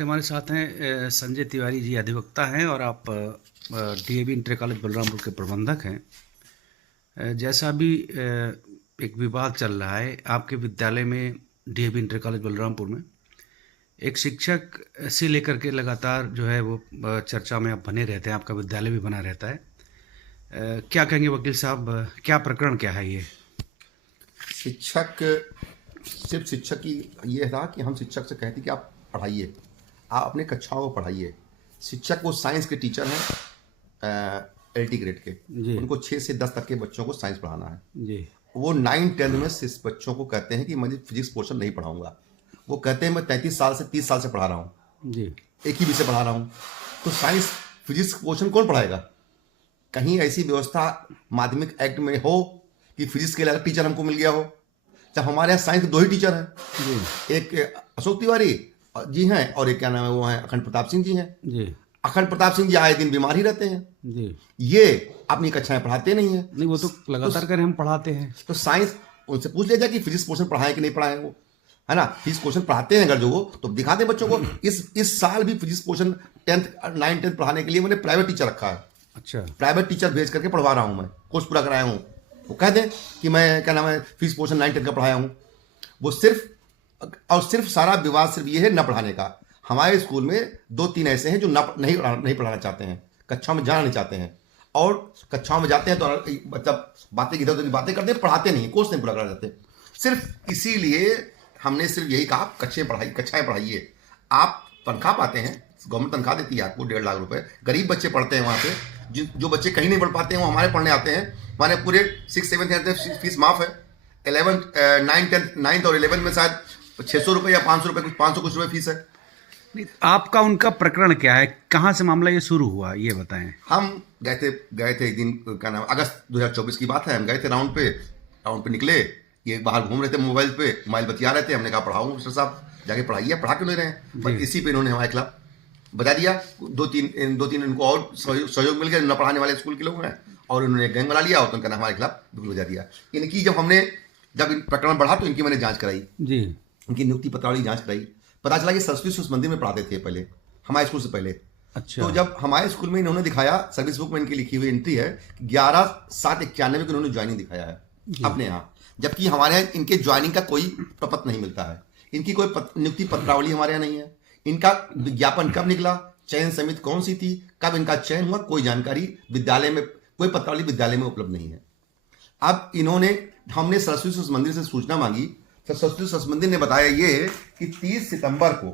आज हमारे साथ हैं संजय तिवारी जी, अधिवक्ता हैं और आप डीएवी इंटर कॉलेज बलरामपुर के प्रबंधक हैं। जैसा अभी एक विवाद चल रहा है आपके विद्यालय में, डीएवी इंटर कॉलेज बलरामपुर में एक शिक्षक से लेकर के लगातार जो है वो चर्चा में आप बने रहते हैं, आपका विद्यालय भी बना रहता है। क्या कहेंगे वकील साहब, क्या प्रकरण क्या है ये? सिर्फ शिक्षक की ये था कि हम शिक्षक से कहते कि आप पढ़ाइए, आप अपने कक्षाओं को पढ़ाइए। शिक्षक वो साइंस के टीचर हैं, LT ग्रेड के, उनको 6 से 10 तक के बच्चों को साइंस पढ़ाना है जी। वो 9-10 में इस बच्चों को कहते हैं कि मैं फिजिक्स पोर्शन नहीं पढ़ाऊंगा। वो कहते हैं मैं 33 साल से 30 साल से पढ़ा रहा हूँ जी, एक ही विषय पढ़ा रहा हूँ, तो साइंस फिजिक्स पोर्शन कौन पढ़ाएगा? कहीं ऐसी व्यवस्था माध्यमिक एक्ट में हो कि फिजिक्स के लिए टीचर हमको मिल गया हो। जब हमारे यहाँ साइंस के 2 ही टीचर हैं जी, एक अशोक तिवारी जी हैं और एक क्या नाम है वो हैं अखंड प्रताप सिंह जी हैं जी। अखंड प्रताप सिंह जी आए दिन बीमार ही रहते हैं जी, ये अपनी कक्षाएं पढ़ाते नहीं है। नहीं, वो तो लगातार करें हम पढ़ाते हैं। तो साइंस उनसे पूछ लिया जाए कि फिजिक्स पोर्शन पढ़ाएं कि नहीं पढ़ाएं, वो है ना, फिजिक्स पोर्शन पढ़ाते हैं अगर जो वो तो दिखाते हैं बच्चों को। इस साल भी physics portion 10th 9th 10th पढ़ाने के लिए मैंने प्राइवेट टीचर रखा है। अच्छा, प्राइवेट टीचर भेज करके पढ़वा रहा हूँ, मैं कोर्स पूरा कराया हूँ। वो कह दें कि मैं क्या नाम है फिजिक्स पोर्शन 9th 10th का पढ़ाया हूँ। वो सिर्फ सारा विवाद सिर्फ ये है न पढ़ाने का। हमारे स्कूल में 2-3 ऐसे हैं जो नहीं पढ़ाना चाहते हैं, कक्षाओं में जाना नहीं चाहते हैं, और कक्षाओं में जाते हैं तो मतलब बातें इधर उधर की बातें करते हैं, पढ़ाते नहीं, कोर्स नहीं पूरा करा जाते। सिर्फ इसीलिए हमने सिर्फ यही कहा कक्षाएं पढ़ाइए। आप तनख्वाह पाते हैं, गवर्नमेंट तनख्वाह देती है आपको 1.5 लाख रुपए। गरीब बच्चे पढ़ते हैं वहाँ पे, जो बच्चे कहीं नहीं पढ़ पाते हैं वो हमारे पढ़ने आते हैं। हमारे पूरे 6, 7, 8 फीस माफ है। 11, 9, 10, 9th और 11 में शायद 600 रुपये या 500 रुपये, कुछ 500 कुछ रुपये फीस है। आपका उनका प्रकरण क्या है, कहाँ से मामला ये शुरू हुआ ये बताएं। हम गए थे एक दिन, क्या नाम, अगस्त 2024 की बात है। हम गए थे राउंड पे निकले, ये बाहर घूम रहे थे, मोबाइल बतिया रहे थे। हमने कहा पढ़ाऊँ मिस्टर साहब, जाके पढ़ाइए, पढ़ा क्यों नहीं रहे हैं? पर इसी पे इन्होंने हमारे खिलाफ बता दिया। 2-3 इनको और सहयोग मिल गया, न पढ़ाने वाले स्कूल के लोग हैं, और उन्होंने गैंग बना लिया और उनका हमारे खिलाफ बिल्कुल बजा दिया। इनकी जब प्रकरण बढ़ा तो इनकी मैंने जांच कराई जी, इनकी नियुक्ति पत्रावली जांच कराई। पता चला कि सरस्वती शिशु मंदिर में पढ़ाते थे पहले, हमारे स्कूल से पहले। अच्छा, तो जब हमारे स्कूल में इन्होंने दिखाया, सर्विस बुक में इनकी लिखी हुई एंट्री है 11/7/91 को इन्होंने ज्वाइनिंग दिखाया है अपने यहाँ, जबकि हमारे यहाँ इनके ज्वाइनिंग का कोई प्रपत्र नहीं मिलता है। इनकी कोई नियुक्ति पत्रावली हमारे यहाँ नहीं है। इनका विज्ञापन कब निकला, चयन समिति कौन सी थी, कब इनका चयन हुआ, कोई जानकारी विद्यालय में, कोई पत्रावली विद्यालय में उपलब्ध नहीं है। अब हमने सरस्वती शिशु मंदिर से सूचना मांगी, तो सरस्वती शिशु मंदिर ने बताया ये कि 30 सितंबर को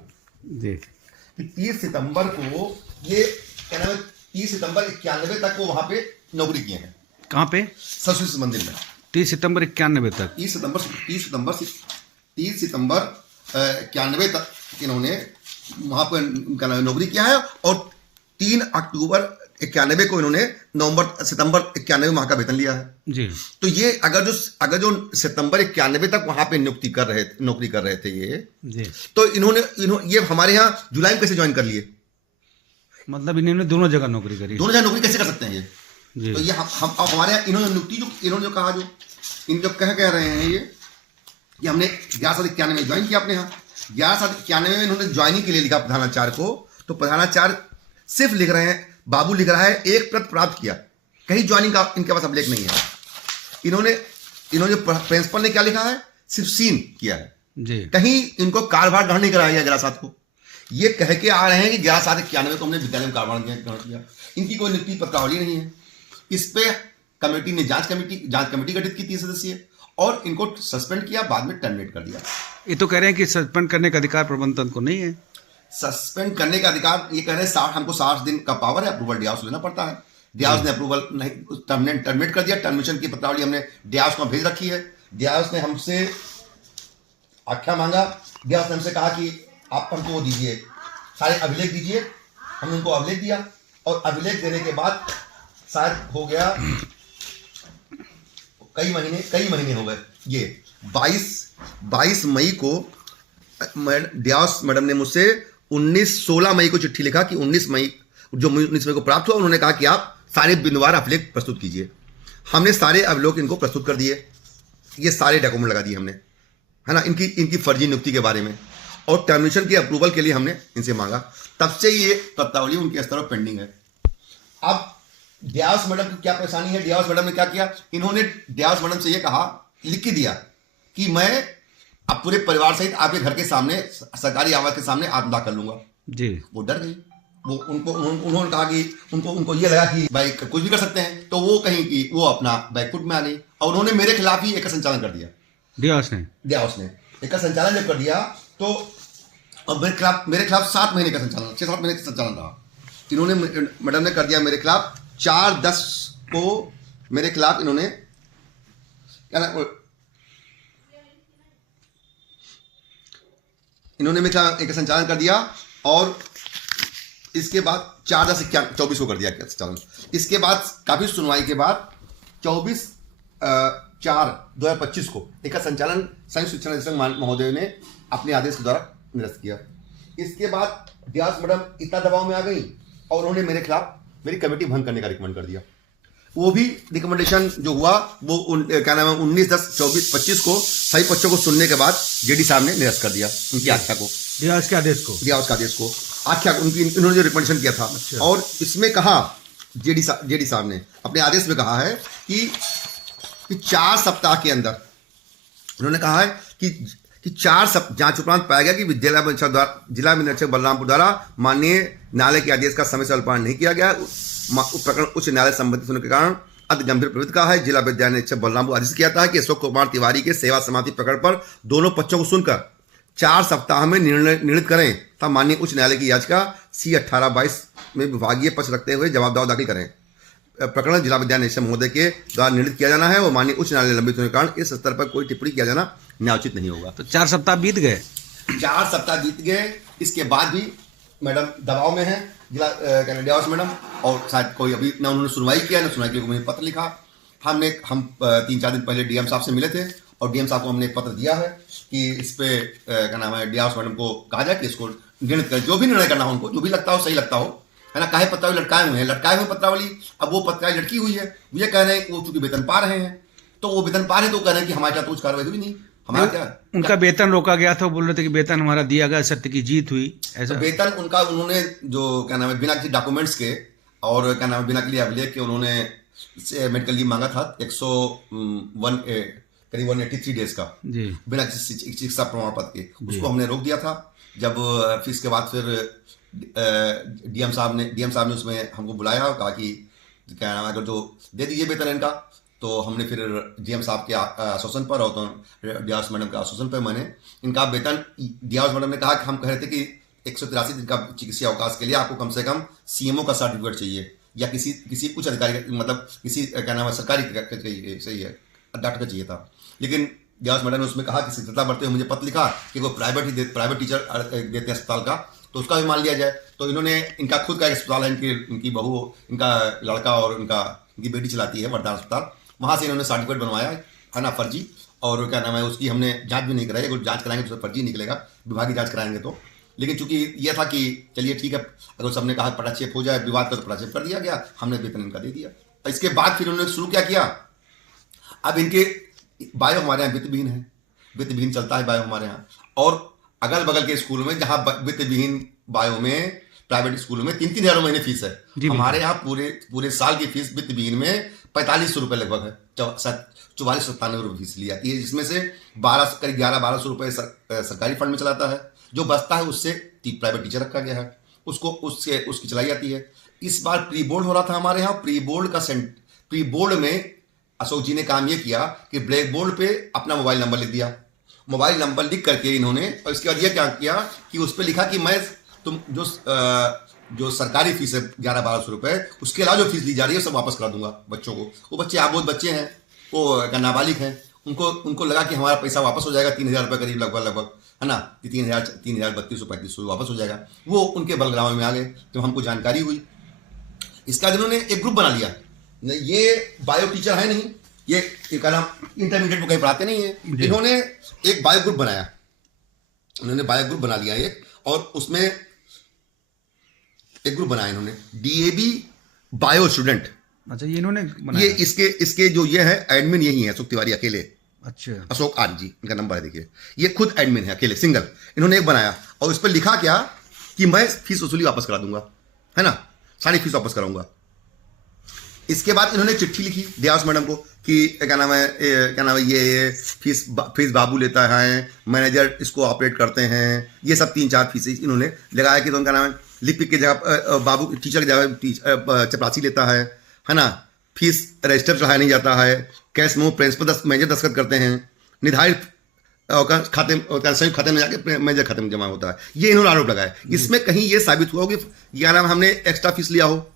ये क्या नाम है 30 सितंबर 91 तक वो वहां पे नौकरी किए हैं। कहाँ पे? सरस्वती शिशु मंदिर में 30 सितंबर 91 तक। 30 सितंबर 91 तक इन्होंने वहां पर नौकरी किया है, और 3 अक्टूबर 91 को इन्होंने सितंबर 91 माह का वेतन लिया है जी। तो ये अगर जो सितंबर 91 तक वहां पे नौकरी कर रहे थे ये जी, तो इन्होंने ये हमारे यहाँ जुलाई में कैसे ज्वाइन कर लिए? मतलब इन्होंने दोनों जगह नौकरी करी, दोनों जगह नौकरी कैसे कर सकते हैं ये जी? तो ये हम हमारे यहाँ इन्होंने नियुक्ति इन्होंने जो कहा, जो कह रहे हैं ये कि हमने 11/7/91 में ज्वाइन किया अपने यहाँ। 11/7/91 में इन्होंने ज्वाइनिंग के लिए लिखा प्रधानाचार्य को, तो प्रधानाचार्य सिर्फ लिख रहे हैं, बाबू लिख रहा है 1 प्रत प्राप्त किया, कहीं ज्वाइनिंग का इनके पास अभिलेख नहीं है। इन्होंने प्रिंसिपल ने क्या लिखा है, सिर्फ सीन किया है जी। कहीं इनको कार्यभार ग्रहण नहीं कराया गया 11/7 को। ये कह के आ रहे हैं कि 11/7/91 को हमने विद्यालय में कार्यभार ग्रहण किया। इनकी कोई नियुक्ति पत्रावली नहीं है। इस पे कमेटी ने जांच कमेटी गठित की 3 सदस्यीय, और इनको सस्पेंड किया, बाद में टर्मिनेट कर दिया। ये तो कह रहे हैं कि सस्पेंड करने का अधिकार प्रबंधन को नहीं है। सस्पेंड करने का अधिकार, ये कह रहे हैं हमको 60 दिन का पावर है, अप्रूवल डियास लेना पड़ता है। डियास ने अप्रूवल नहीं, टर्मिनेट कर दिया। टर्मिनेशन की पत्रावली हमने डियास को भेज रखी है। डियास ने हमसे आख्या मांगा। डियास ने हमसे कहा कि आप हमको वो दीजिए, सारे अभिलेख दीजिए। हमने उनको अभिलेख दिया, और अभिलेख देने के बाद शायद हो गया कई महीने हो गए। ये 22 मई को डियास मैडम ने मुझसे 16 मई को चिट्ठी लिखा कि 19 मई को प्राप्त हुआ। उन्होंने कहा कि आप सारे बिंदुवार अभिलेख प्रस्तुत कीजिए। हमने सारे अभिलेख इनको प्रस्तुत कर दिए। ये सारे डॉक्यूमेंट लगा दिए हमने, है ना, इनकी फर्जी नियुक्ति के बारे में। और टर्मिनेशन के अप्रूवल के लिए हमने इनसे मांगा। तब से ये प्रत्यावली उनके स्तर पर पेंडिंग है। अब डियास मैडम की क्या परेशानी है? डियास मैडम ने क्या किया, इन्होंने डियास मैडम से ये कहा, लिख के दिया कि मैं अब पूरे परिवार सहित आपके घर के सामने सरकारी आवास के सामने आत्मदाह कर लूंगा जी। वो डर गई, वो उन्होंने कहा कि उनको ये लगा कि भाई कुछ भी कर सकते हैं, तो वो कहीं कि वो अपना बैकफुट में आ गई और उन्होंने मेरे खिलाफ ही एक संचालन कर दिया। डियास ने एक संचालन जब कर दिया तो और मेरे खिलाफ 7 महीने का संचालन, 6-7 महीने का संचालन रहा। इन्होंने मैडम ने कर दिया मेरे खिलाफ 4/10 को मेरे खिलाफ इन्होंने मेरे खिलाफ एक संचालन कर दिया और इसके बाद 4/10/24 को कर दिया संचालन। इसके बाद काफी सुनवाई के बाद 24/4/2025 को एक संचालन संयुक्त शिक्षा निदेशक महोदय ने अपने आदेश के द्वारा निरस्त किया। इसके बाद डियास मैडम इतना दबाव में आ गई और उन्होंने मेरे खिलाफ मेरी कमेटी भंग करने का रिकमेंड कर दिया। वो भी रिकमेंडेशन जो हुआ वो क्या नाम है 19/10/24/25 को सभी पक्षों को सुनने के बाद जेडी साहब ने निरस्त कर दिया उनकी आख्या को, डियास के आदेश को आख्या उनकी इन्होंने जो रिकमेंडेशन किया था। अच्छा। और इसमें कहा जेडी साहब ने अपने आदेश में कहा है कि 4 सप्ताह के अंदर उन्होंने कहा है कि 4 जांच उपरांत पाया गया कि जिला निरीक्षक बलरामपुर द्वारा माननीय न्यायालय के आदेश का समय से अल्पान नहीं किया गया। प्रकरण उच्च न्यायालय संबंधित होने के कारण अति गंभीर प्रवृत्ति का है। जिला विद्यालय निरीक्षक बलरामपुर आदेश किया था कि अशोक कुमार तिवारी के सेवा समाप्ति प्रकरण पर दोनों पक्षों को सुनकर 4 सप्ताह में निर्णित करें तथा माननीय उच्च न्यायालय की याचिका C-18/22 में विभागीय पक्ष रखते हुए जवाब दाखिल करें। प्रकरण जिला विद्यालय निरीक्षक महोदय के द्वारा निर्णित किया जाना है और माननीय उच्च न्यायालय लंबित होने के कारण इस स्तर पर कोई टिप्पणी किया जाना न्यायोचित नहीं होगा। तो 4 सप्ताह बीत गए। 4 सप्ताह बीत गए। इसके बाद भी मैडम दबाव में है जिला डियास मैडम, और शायद कोई अभी ना उन्होंने सुनवाई किया ना सुनवाई की मुझे पत्र लिखा। हम 3-4 दिन पहले डीएम साहब से मिले थे और डीएम साहब को हमने एक पत्र दिया है कि इस पे क्या नाम है डियास मैडम को कहा जाए कि इसको निर्णित करें, जो भी निर्णय करना हो उनको, जो भी लगता हो सही लगता हो, है ना। काहे पत्रावली लटकाए हुए पत्रावली, अब वो पत्रावली लटकी हुई है, ये कह रहे हैं वो चूंकि वेतन पा रहे हैं, तो वो वेतन पा रहे तो कह रहे हैं कि हमारे साथ कुछ कार्रवाई हुई नहीं। हमारा क्या उनका वेतन रोका गया था, बोल रहे थे कि वेतन हमारा दिया गया, सत्य की जीत हुई, ऐसा तो वेतन उनका उन्होंने जो क्या नाम है बिना किसी डॉक्यूमेंट्स के और क्या नाम है बिना किसी अभिलेख के उन्होंने मेडिकल लीव मांगा था 183 डेज का बिना किसी चिकित्सा प्रमाण पत्र के, उसको हमने रोक दिया था। जब फिर इसके बाद फिर डीएम साहब ने उसमें हमको बुलाया और कहा कि क्या नाम है अगर जो दे दीजिए वेतन इनका, तो हमने फिर डीएम साहब के आश्वासन पर और तो डियास मैडम के आश्वासन पर मैंने इनका वेतन, डियास मैडम ने कहा कि हम कह रहे थे कि 183 दिन का चिकित्सा अवकाश के लिए आपको कम से कम सीएमओ का सर्टिफिकेट चाहिए या किसी उच्च अधिकारी मतलब किसी क्या नाम है सरकारी चाहिए, सही है, डॉक्टर का चाहिए था। लेकिन डियास मैडम ने उसमें कहा कि शिथिलता बढ़ते हुए मुझे पत्र लिखा कि वो प्राइवेट टीचर देते हैं अस्पताल का, तो उसका भी मान लिया जाए। तो इन्होंने इनका खुद का एक अस्पताल है, इनकी बहू, इनका लड़का और इनकी बेटी चलाती है वरदान अस्पताल, वहाँ से इन्होंने सर्टिफिकेट बनवाया है ना फर्जी, और क्या नाम है उसकी हमने जांच भी नहीं कराई। अगर जांच कराएंगे तो फर्जी निकलेगा, विभागीय जांच कराएंगे तो। लेकिन चूंकि यह था कि चलिए ठीक है, अगर सबने कहा पटाक्षेप हो जाए विवाद का, तो पटाक्षेप कर दिया गया, हमने वेतन इनका दे दिया। इसके बाद फिर उन्होंने शुरू क्या किया, अब इनके बायो हमारे यहाँ वित्तविहीन है, वित्तविहीन चलता है बायो हमारे यहाँ, और अगल बगल के स्कूलों में जहाँ वित्तविहीन बायो में प्राइवेट स्कूलों में 3-3 हज़ार महीने फीस है, हमारे यहाँ पूरे साल की फीस वित्तविहीन में 4500 रुपये लगभग है, 4497 रुपये फीस ली जाती है, जिसमें से करीब 1100-1200 रुपये सरकारी फंड में चलाता है, जो बचता है उससे प्राइवेट टीचर रखा गया है, उसकी चलाई जाती है। इस बार प्री बोर्ड हो रहा था हमारे यहाँ, प्री बोर्ड में अशोक जी ने काम ये किया कि ब्लैक बोर्ड पे अपना मोबाइल नंबर लिख दिया, मोबाइल नंबर लिख करके इन्होंने, और इसके बाद ये क्या किया कि उस पर लिखा कि मैं तुम जो सरकारी फीस है 1100-1200 रुपये, उसके अलावा जो फीस ली जा रही है सब वापस करा दूंगा बच्चों को। वो बच्चे आप बहुत बच्चे हैं, वो नाबालिग हैं, उनको लगा कि हमारा पैसा वापस हो जाएगा 3000 रुपये करीब लगभग, है ना, 3000-3200 वापस हो जाएगा। वो उनके बलगाम में आ गए, तो हमको जानकारी हुई। इसका इन्होंने एक ग्रुप बना लिया, ये बायो टीचर है नहीं, ये क्या नाम इंटरमीडिएट को कहीं पढ़ाते नहीं है, इन्होंने एक बायो ग्रुप बनाया, उन्होंने बायो ग्रुप बना लिया एक, और उसमें एक ग्रुप बनाया इन्होंने डीएबी बायो स्टूडेंट। अच्छा, ये इन्होंने बनाया, ये इसके जो ये है एडमिन यही है अशोक तिवारी अकेले, अच्छा। अशोक आर्य जी, इनका नंबर है, देखिए ये खुद एडमिन है, अकेले सिंगल इन्होंने एक बनाया और इस पर लिखा क्या कि मैं फीस वसूली वापस करा दूंगा, है ना, सारी फीस वापस कराऊंगा। इसके बाद इन्होंने चिट्ठी लिखी व्यास मैडम को कि क्या नाम है ये फीस बाबू लेता है, मैनेजर इसको ऑपरेट करते हैं, ये सब 3-4 फीसें इन्होंने लगाया कि तो उनका नाम है लिपिक की जगह बाबू, टीचर की जगह चपरासी लेता है ना, फीस रजिस्टर चढ़ाया नहीं जाता है, कैश में प्रिंसिपल मैनेजर दस्तखत करते हैं, निर्धारित खाते संयुक्त खाते में जाके मैनेजर खाते में जमा होता है। ये इन्होंने आरोप लगाया। इसमें कहीं ये साबित हुआ कि क्या नाम हमने एक्स्ट्रा फीस लिया हो,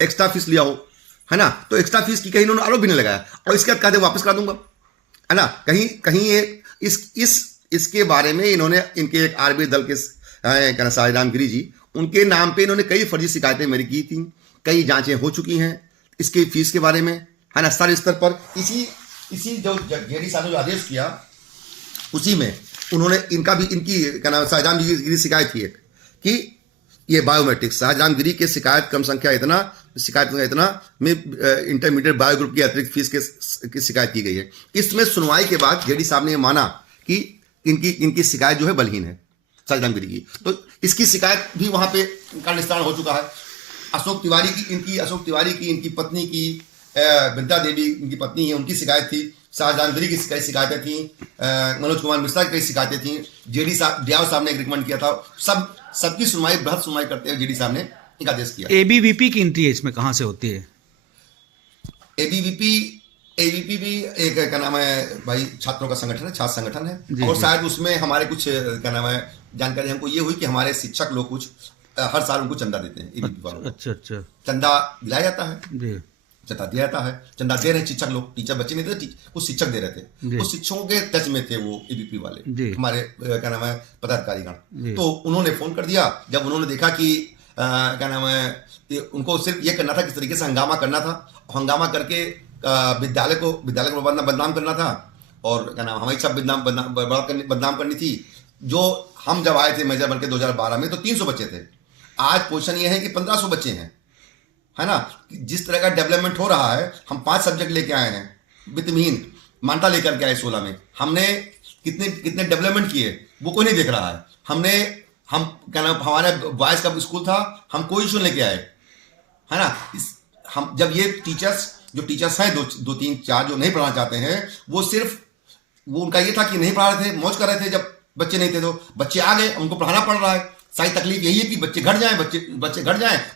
एक्स्ट्रा फीस लिया हो, है ना, तो एक्स्ट्रा फीस की कहीं इन्होंने आरोप भी नहीं लगाया और इसके बाद कहते वापस करा दूंगा, है ना। कहीं कहीं ये इसके बारे में इन्होंने इनके एक आरबीआई दल के साहिराम गिरी जी, उनके नाम पे इन्होंने कई फर्जी शिकायतें मेरी की थी, कई जांचें हो चुकी हैं इसके फीस के बारे में, है ना, सारे स्तर पर। इसी जो जेडी साहब ने जो आदेश किया उसी में उन्होंने इनकी क्या नाम साहिराम गिरी शिकायत थी एक कि ये बायोमेट्रिक्स शाहजहां गिरी के शिकायत इतना में इंटरमीडिएट बायो ग्रुप की अतिरिक्त फीस की शिकायत की गई है। इसमें सुनवाई के बाद जेडी साहब ने माना कि इनकी शिकायत जो है बलहीन है शाहजहां गिरी की, तो इसकी शिकायत भी वहां पे का निस्तारण हो चुका है। अशोक तिवारी की इनकी पत्नी की विद्या देवी इनकी पत्नी है, उनकी शिकायत थी, शाहजहां गिरी की कई शिकायतें थी, मनोज कुमार मिश्रा की कई शिकायतें थी, जेडी साहब ने एक रिकमेंड किया था, सबकी सुनवाई बृहद सुनवाई करते हुए जेडी साहब ने एक आदेश किया। एबीवीपी की एंट्री इसमें कहाँ से होती है? एबीवीपी भी एक क्या नाम है भाई छात्रों का संगठन है, छात्र संगठन है, और शायद उसमें हमारे कुछ क्या नाम है जानकारी हमको ये हुई कि हमारे शिक्षक लोग कुछ हर साल उनको चंदा देते हैं एबीवीपी वालों को। अच्छा। चंदा दिलाया जाता है जी, चंदा दिया जाता है, चंदा दे रहे हैं शिक्षक लोग, टीचर बच्चे नहीं थे, कुछ शिक्षक दे रहे थे, उस शिक्षकों के टच में थे वो एबीवीपी वाले हमारे क्या नाम है पदाधिकारीगण। तो उन्होंने फोन कर दिया जब उन्होंने देखा कि क्या नाम है उनको सिर्फ ये करना था, किस तरीके से हंगामा करना था, हंगामा करके विद्यालय को बदनाम करना था, और क्या नाम हमारी सब बदनाम करनी थी। जो हम जब आए थे मेजर बन के 2012 में तो 300 बच्चे थे, आज पोजीशन ये है कि 1500 बच्चे हैं, है ना। जिस तरह का डेवलपमेंट हो रहा है, हम 5 सब्जेक्ट लेके आए हैं, वित्तविहीन मान्यता लेकर के आए 16 में, हमने कितने डेवलपमेंट किए वो कोई नहीं देख रहा है। हम क्या नाम हमारे बॉयज का स्कूल था, हम कोई इशू लेके आए, है ना। हम जब ये टीचर्स हैं 2, 3, 4 जो नहीं पढ़ाना चाहते हैं, वो उनका ये था कि नहीं पढ़ा रहे थे, मौज कर रहे थे, जब बच्चे नहीं थे तो बच्चे आ गए, उनको पढ़ाना पड़ रहा है। सारी तकलीफ यही है कि बच्चे घट जाएं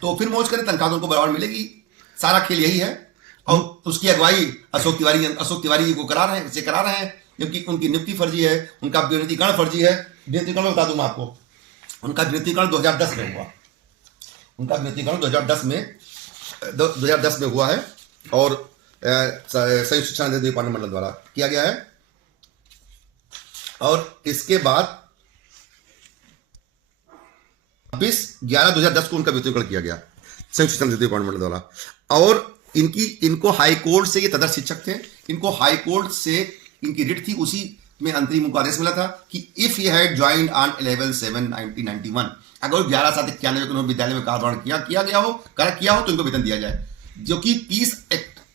तो फिर मौज करें, तनख्वाह उनको बराबर मिलेगी, सारा खेल यही है। और उसकी अगुवाई अशोक तिवारी जी को करा रहे हैं, क्योंकि उनकी नियुक्ति फर्जी है, उनका विनियुक्तिकरण फर्जी है। विनियुक्तिकरण में बता दूं मैं आपको, उनका विनियुक्तिकरण 2010 में हुआ, उनका विनियुक्तिकरण 2010 में हुआ है, और संयुक्त शिक्षा डिपार्टमेंट मंडल द्वारा किया गया है। और इसके बाद 26/11/2010 को उनका विनियुक्तिकरण किया गया संयुक्त शिक्षा डिपार्टमेंट द्वारा। और इनको हाई कोर्ट से, ये तदर्थ शिक्षक थे, इनको हाई कोर्ट से इनकी रिट थी, उसी में अंतरिम उनको आदेश मिला था कि if you had joined on 11/7/1991, अगर 11/7/91 को विद्यालय में कार्यभार किया गया हो तो इनको वेतन दिया जाए, जो कि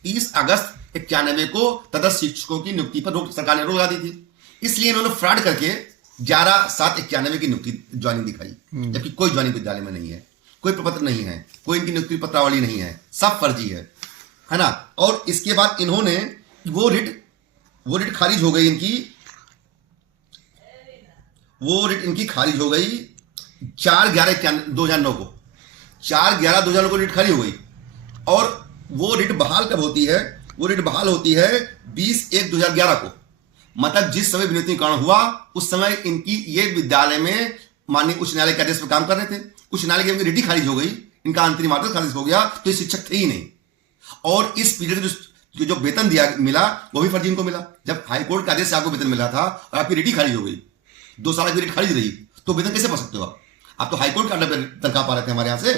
30 अगस्त 91 को तदर्थ शिक्षकों की नियुक्ति पर सरकार ने रोक लगा दी थी। इसलिए इन्होंने फ्रॉड करके 11/7/91 की नियुक्ति ज्वाइनिंग दिखाई, जबकि कोई ज्वाइनिंग विद्यालय में नहीं है, कोई प्रपत्र नहीं है, कोई इनकी नियुक्ति पत्रावली नहीं है, सब फर्जी है ना। और इसके बाद इन्होंने वो रिट खारिज हो गई इनकी, वो रिट इनकी खारिज हो गई 4/11/2009 को, 4/11/2009 को रिट खारिज हो गई। और वो रिट बहाल कब होती है? वो रिट बहाल होती है 20/1/2011 को, मतलब जिस समय विनियुक्तिकरण हुआ उस समय इनकी ये विद्यालय में माननीय उच्च न्यायालय के आदेश पर काम कर रहे थे। उच्च न्यायालय की रिट ही खारिज हो गई, इनका अंतरिम आदेश खारिज हो गया, तो ये शिक्षक थे ही नहीं। और इस पीरियड जो वेतन मिला वो भी फर्जी इनको मिला। जब हाईकोर्ट के आदेश से आपको वेतन मिला था और आपकी रिट ही खारिज हो गई, 2 साल की रिट खारिज रही, तो वेतन कैसे पा सकते हो आप तो हाईकोर्ट के अंडर पर तनख्वाह पा रहे थे हमारे यहाँ से,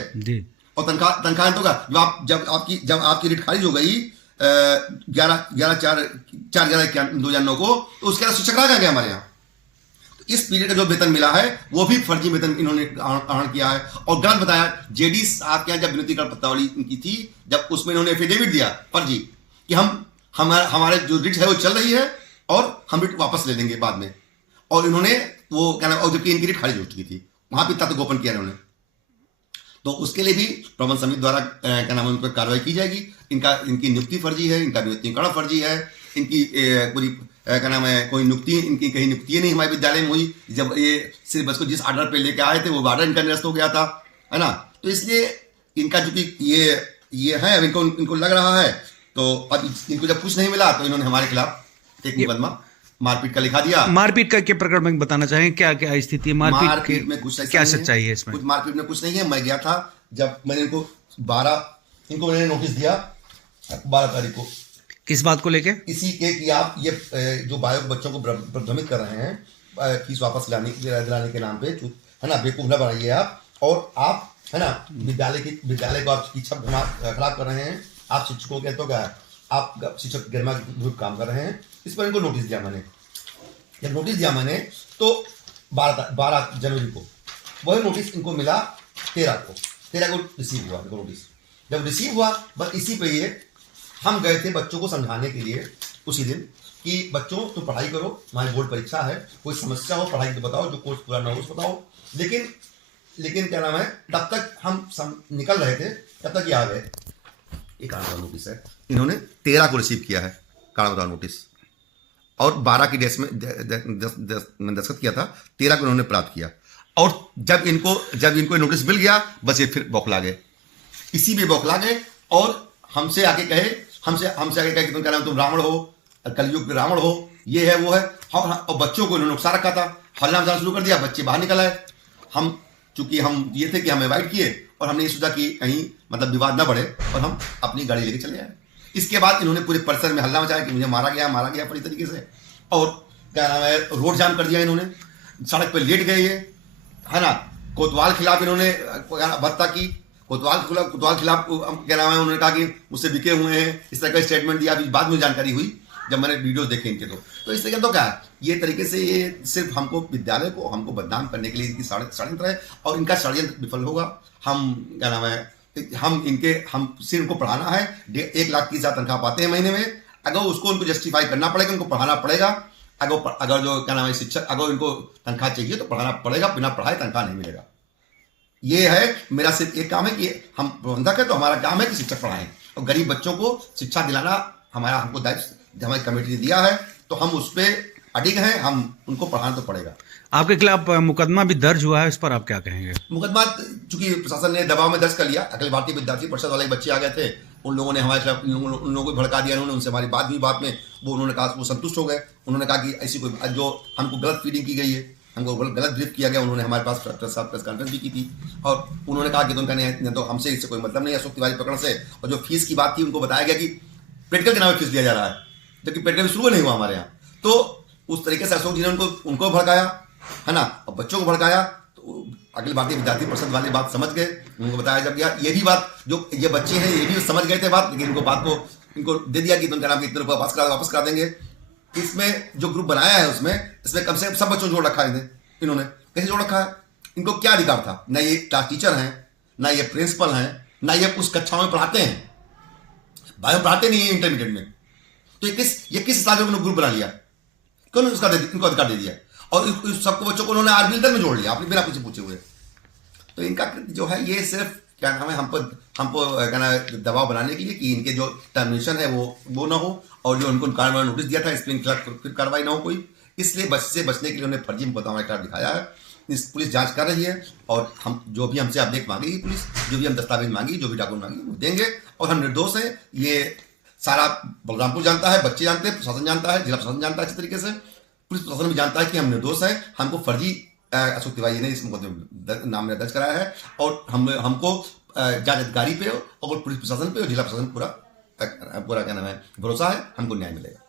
और तनख्वाह होगा जब आपकी रिट खारिज हो गई 4/11/2009 को, तो उसके बाद शिक्षक रह जाएंगे हमारे यहाँ। तो इस पीरियड का जो वेतन मिला है वो भी फर्जी वेतन इन्होंने ग्रहण किया है। और गलत बताया, जेडी साहब के यहाँ जब विनियुक्तिकरण पत्रावली इनकी थी, जब उसमें इन्होंने एफिडेविट दिया फर्जी कि हमारे जो रिट है वो चल रही है और हम रिट वापस ले लेंगे बाद में। और इन्होंने वो क्या नाम, और जबकि इनकी रिट खारिज हो चुकी थी, वहां पर तथ्य गोपन किया इन्होंने। तो उसके लिए भी प्रबंध समिति द्वारा क्या नाम उन पर कार्रवाई की जाएगी। इनकी नियुक्ति फर्जी है, इनका नियुक्तिकरण फर्जी है, इनकी पूरी क्या नाम है, कोई नियुक्ति इनकी कहीं नियुक्ति नहीं हमारे विद्यालय में हुई। जब ये सिर्फ बस को जिस ऑर्डर पे लेके आए थे वो ऑर्डर इनका निरस्त हो गया था, है ना। तो इसलिए इनका जो कि ये है, अब इनको लग रहा है, तो अब इनको जब कुछ नहीं मिला तो इन्होंने हमारे खिलाफ एक मुकदमा मारपीट का लिखा दिया। मारपीट का क्या प्रकरण में बताना चाहेंगे, क्या क्या स्थिति है मारपीट में? कुछ क्या सच्चाई है इसमें? कुछ मारपीट में कुछ नहीं है। मैं गया था जब मैंने इनको मैंने नोटिस दिया 12 तारीख को। किस बात को लेके? इसी के कि आप ये जो बायो के बच्चों को भ्रमित कर रहे हैं फीस वापस दिलाने के नाम पे, है ना, बेवकूफ न बनाइए आप। और आप, है ना, विद्यालय को आप शिक्षक खराब कर रहे हैं। आप शिक्षकों के तो क्या है, आप शिक्षक गरिमा के विरुद्ध काम कर रहे हैं। इस पर इनको नोटिस दिया मैंने। जब नोटिस दिया मैंने तो 12 जनवरी को, वही नोटिस इनको मिला 13 को रिसीव हुआ इनको नोटिस। जब रिसीव हुआ बस इसी पे ये हम गए थे बच्चों को समझाने के लिए उसी दिन कि बच्चों तुम पढ़ाई करो, हमारी बोर्ड परीक्षा है, कोई समस्या हो पढ़ाई तो बताओ, जो कोर्स पूरा ना हो उसको बताओ। लेकिन क्या नाम है, तब तक हम निकल रहे थे, तब तक ये आ गए। ये कारण बताओ नोटिस है, इन्होंने 13 को रिसीव किया है कारण बताओ नोटिस, और 12 की डेट में दस्तखत किया था, 13 को इन्होंने प्राप्त किया। और जब इनको नोटिस मिल गया बस ये फिर बौखला गए, इसी में बौखला गए और हमसे आके कहे कि तुम क्या नाम, तुम रावण हो, कलयुग में रावण हो, ये है वो है। और बच्चों को इन्होंने नुकसान रखा था, हल्ला मचाना शुरू कर दिया, बच्चे बाहर निकल आए। चूंकि हम ये थे कि हम अवॉइड किए और हमने ये सोचा कि कहीं मतलब विवाद ना बढ़े और हम अपनी गाड़ी लेके चले आए। इसके बाद इन्होंने पूरे परिसर में हल्ला मचाया कि मुझे मारा गया पूरी तरीके से, और क्या नाम है, रोड जाम कर दिया इन्होंने, सड़क पर लेट गए ये, है ना। कोतवाल खिलाफ इन्होंने भत्ता की, कोतवाल खिलाफ क्या नाम है, उन्होंने कहा कि मुझसे बिके हुए हैं, इस तरह का स्टेटमेंट दिया। अभी बाद में जानकारी हुई जब मैंने वीडियो देखे इनके। तो इस तरीके तो क्या है, ये तरीके से ये सिर्फ हमको विद्यालय को हमको बदनाम करने के लिए इनकी षड्यंत्र है, और इनका षड्यंत्र विफल होगा। हम क्या नाम है, हम सिर्फ इनको पढ़ाना है। 1,30,000 तनख्वाह पाते हैं महीने में, अगर उसको उनको जस्टिफाई करना पड़ेगा, उनको पढ़ाना पड़ेगा। अगर जो क्या नाम है शिक्षक, अगर इनको तनख्वाह चाहिए तो पढ़ाना पड़ेगा, बिना पढ़ाए तनख्वाह नहीं मिलेगा। ये है मेरा सिर्फ एक काम है कि हम प्रबंधक है तो हमारा काम है कि शिक्षक पढ़ाएं, और गरीब बच्चों को शिक्षा दिलाना हमको दायित्व हमारी कमेटी ने दिया है, तो हम उस पर अडिग हैं, हम उनको पढ़ाना तो पड़ेगा। आपके खिलाफ मुकदमा भी दर्ज हुआ है, इस पर आप क्या कहेंगे? मुकदमा चूंकि प्रशासन ने दबाव में दर्ज कर लिया, अखिल भारतीय विद्यार्थी परिषद वाले बच्चे आ गए थे, उन लोगों ने हमारे खिलाफ उन लोगों को भड़का दिया। उन्होंने उनसे हमारी बात हुई, बात में उन्होंने कहा, वो संतुष्ट हो गए। उन्होंने कहा कि ऐसी कोई जो हमको गलत फीडिंग की गई है, हमको गलत ब्रीफ किया गया। उन्होंने हमारे पास प्रेस कॉन्फ्रेंस भी की थी, और उन्होंने कहा कि तो हमसे इससे कोई मतलब नहीं है अशोक तिवारी प्रकरण से। और जो फीस की बात थी, उनको बताया गया कि प्रैक्टिकल के नाम पर फीस दिया जा रहा है, जबकि प्रैक्टिकल शुरू नहीं हुआ हमारे यहाँ। तो उस तरीके से अशोक जी ने उनको भड़काया, है ना, और बच्चों को भड़काया। तो अखिल भारतीय विद्यार्थी परिषद वाले बात समझ गए, उनको बताया जब गया। ये भी बात, जो ये बच्चे हैं ये भी समझ गए थे बात, लेकिन इनको दे दिया कि तुमका नाम कितने रुपये वापस करा देंगे। इसमें जो ग्रुप बनाया है इसमें कम से कम सब बच्चों जोड़ रखा है इन्होंने। कैसे जोड़ रखा है? इनको क्या अधिकार था? ना ये क्लास टीचर हैं, ना ये प्रिंसिपल हैं, ना ये उस कक्षा में पढ़ाते हैं, बायो पढ़ाते नहीं है इंटरमीडिएट में। तो ये किस हिसाब से ग्रुप बना लिया? क्यों इनको अधिकार दे दिया? और इस सबको बच्चों को उन्होंने आर्मी दल में जोड़ लिया, आपने बिना कुछ पूछे हुए। तो इनका जो है ये सिर्फ क्या नाम है, हमको क्या नाम है, दबाव बनाने के लिए कि इनके जो टर्मिनेशन है वो ना हो, और जो उनको कार्रवाई नोटिस दिया था इस पर फिर कार्रवाई ना हो कोई। इसलिए बचने के लिए उन्होंने फर्जी मुकदमा खिलाफ दिखाया है। पुलिस जांच कर रही है, और हम जो भी हमसे अपडेट मांगेगी पुलिस, जो भी हम दस्तावेज मांगी, जो भी डॉक्यूमेंट मांगी, वो देंगे। और हम निर्दोष हैं, ये सारा बलरामपुर जानता है, बच्चे जानते हैं, प्रशासन जानता है, जिला प्रशासन जानता है अच्छी तरीके से, पुलिस प्रशासन भी जानता है कि हम निर्दोष हैं। हमको फर्जी अशोक तिवारी ने इस मुकदमे नाम में दर्ज कराया है, और हमको जांच अधिकारी पे और पुलिस प्रशासन पे और जिला प्रशासन पूरा क्या नाम है भरोसा है, हमको न्याय मिलेगा।